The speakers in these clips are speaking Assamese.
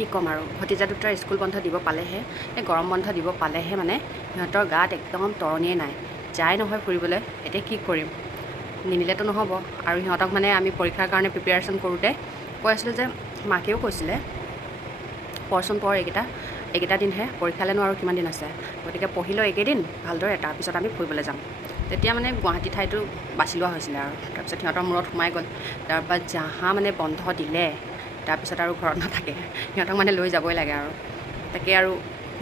কি ক'ম আৰু ভতিজা দুটাৰ স্কুল বন্ধ দিব পালেহে এই গৰম বন্ধ দিব পালেহে মানে সিহঁতৰ গাত একদম তৰণিয়ে নাই যায় নহয় ফুৰিবলৈ এতিয়া কি কৰিম নিনিলেতো নহ'ব আৰু সিহঁতক মানে আমি পৰীক্ষাৰ কাৰণে প্ৰিপেয়াৰেশ্যন কৰোঁতে কৈ আছিলোঁ যে মাকেও কৈছিলে পঢ়চোন পঢ় এইকেইটা দিনহে পৰীক্ষালৈনো আৰু কিমান দিন আছে গতিকে পঢ়িলেও এইকেইদিন ভালদৰে তাৰপিছত আমি ফুৰিবলৈ যাম তেতিয়া মানে গুৱাহাটী ঠাইটো বাছি লোৱা হৈছিলে আৰু তাৰপিছত সিহঁতৰ মূৰত সোমাই গ'ল তাৰপৰা যাহা মানে বন্ধ দিলে তাৰপিছত আৰু ঘৰত নাথাকে সিহঁতক মানে লৈ যাবই লাগে আৰু তাকে আৰু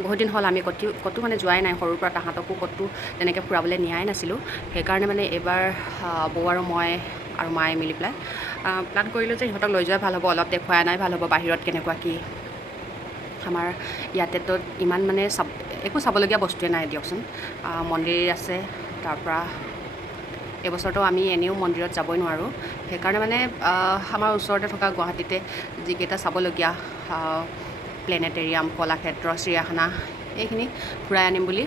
বহুত দিন হ'ল আমি ক'তো মানে যোৱাই নাই সৰুৰ পৰা তাহাঁতকো ক'তো তেনেকৈ ফুৰাবলৈ নিয়াই নাছিলোঁ সেইকাৰণে মানে এইবাৰ বৌ আৰু মই আৰু মায়ে মিলি পেলাই প্লান কৰিলোঁ যে সিহঁতক লৈ যোৱাই ভাল হ'ব অলপ দেখুৱাই আনাই ভাল হ'ব বাহিৰত কেনেকুৱা কি আমাৰ ইয়াতেতো ইমান মানে একো চাবলগীয়া বস্তুৱে নাই দিয়কচোন মন্দিৰ আছে তাৰপৰা এইবছৰতো আমি এনেও মন্দিৰত যাবই নোৱাৰোঁ সেইকাৰণে মানে আমাৰ ওচৰতে থকা গুৱাহাটীতে যিকেইটা চাবলগীয়া প্লেনেটেৰিয়াম কলাক্ষেত্ৰ চিৰিয়াখানা এইখিনি ফুৰাই আনিম বুলি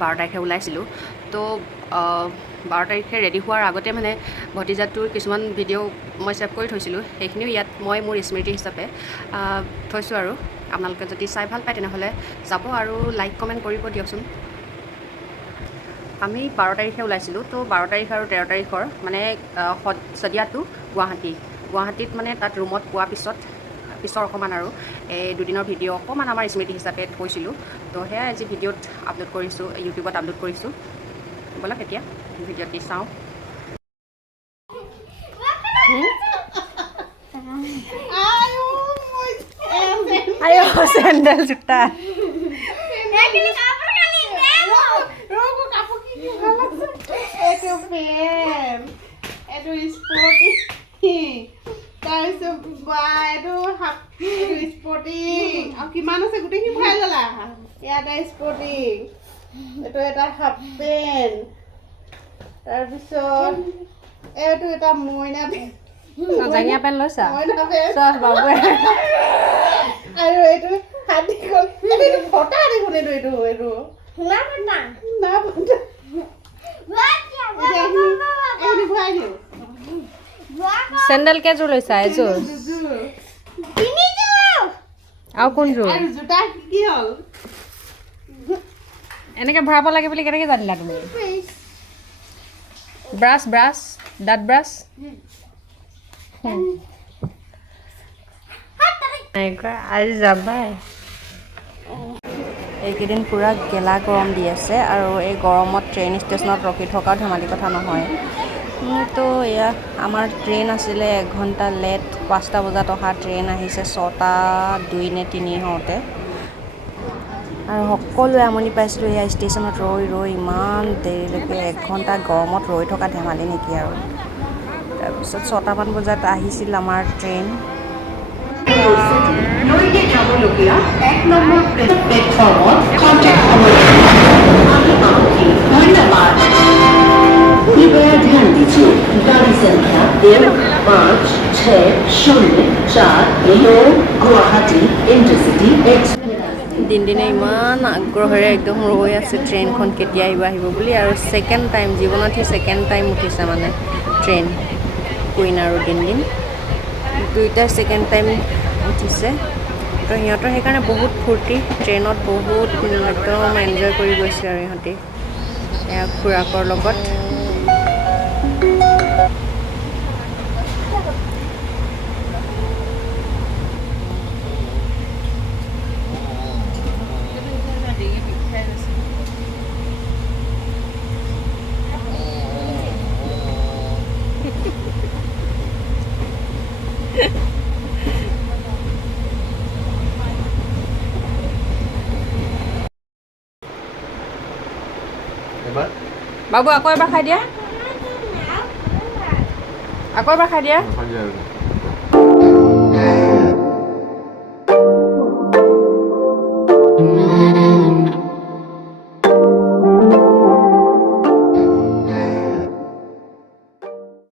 12 তাৰিখে ওলাইছিলোঁ তো 12 তাৰিখে ৰেডি হোৱাৰ আগতে মানে ভতিজাটোৰ কিছুমান ভিডিঅ' মই ছেভ কৰি থৈছিলোঁ সেইখিনিও ইয়াত মই মোৰ স্মৃতি হিচাপে থৈছোঁ আৰু আপোনালোকে যদি চাই ভাল পায় তেনেহ'লে যাব আৰু লাইক কমেণ্ট কৰিব দিয়কচোন আমি 12 তাৰিখে ওলাইছিলোঁ তো 12 তাৰিখ আৰু 13 তাৰিখৰ মানে শদিয়াটো গুৱাহাটীত মানে তাত ৰুমত পোৱাৰ পিছৰ অকণমান আৰু এই দুদিনৰ ভিডিঅ' অকণমান আমাৰ স্মৃতি হিচাপে থৈছিলোঁ তো সেয়াই আজি ভিডিঅ'ত আপলোড কৰিছোঁ ইউটিউবত আপলোড কৰিছোঁ ব'লক এতিয়া ভিডিঅ'টি চাওঁ আয়ো চেণ্ডেল জোতা কিমান আছে গোটেইখিনি ভৰাই ল'লা ইয়াতে স্পৰ্টিং এইটো এটা হাফ পেণ্ট তাৰপিছত এইটো এটা মইনা জাঙিয়া পেণ্ট লৈছা বাবুৱে আৰু এইটো হাত দীঘল এইটো ফটা দেখোন এইটো ভৰাই দিওঁ চেণ্ডেল কেইযোৰ লৈছা এযোৰ আৰু কোনযোৰ জোতা কি হ'ল এনেকৈ ভৰাব লাগে বুলি কেনেকৈ জানিলা তুমি ব্ৰাছ দাঁত ব্ৰাছ আজি যাবাই এইকেইদিন পূৰা গেলা গৰম দি আছে আৰু এই গৰমত ট্ৰেইন ষ্টেচনত ৰখি থকাও ধেমালি কথা নহয় তো এয়া আমাৰ ট্ৰেইন আছিলে 1 ঘণ্টা লেট 5টা বজাত অহা ট্ৰেইন আহিছে 6টা 2 নে 3 হওঁতে আৰু সকলোৱে আমনি পাইছিলোঁ এয়া ষ্টেচনত ৰৈ ইমান দেৰিলৈকে 1 ঘণ্টা গৰমত ৰৈ থকা ধেমালি নেকি আৰু তাৰপিছত 6টামান বজাত আহিছিল আমাৰ ট্ৰেইন যাবলগীয়া 1 নম্বৰ প্লেটফৰ্মত কণ্টেক্ট কৰিব ধন্যবাদ कृपया ध्यान दीजिए गाड़ी संख्या 1 5 6 0 4 गुवाहाटी इंटरसिटी দিনে ইমান আগ্ৰহেৰে একদম ৰৈ আছে ট্ৰেইনখন কেতিয়া আহিব বুলি আৰু ছেকেণ্ড টাইম জীৱনত সি ছেকেণ্ড টাইম উঠিছে মানে ট্ৰেইন কুইন আৰু দিন দুইটা ছেকেণ্ড টাইম উঠিছে তো সিহঁতৰ সেইকাৰণে বহুত ফূৰ্তি ট্ৰেইনত বহুত একদম এনজয় কৰি গৈছে আৰু ইহঁতি এয়া খুৰাকৰ লগত বাবু আকৌ এবাৰ খাই দিয়া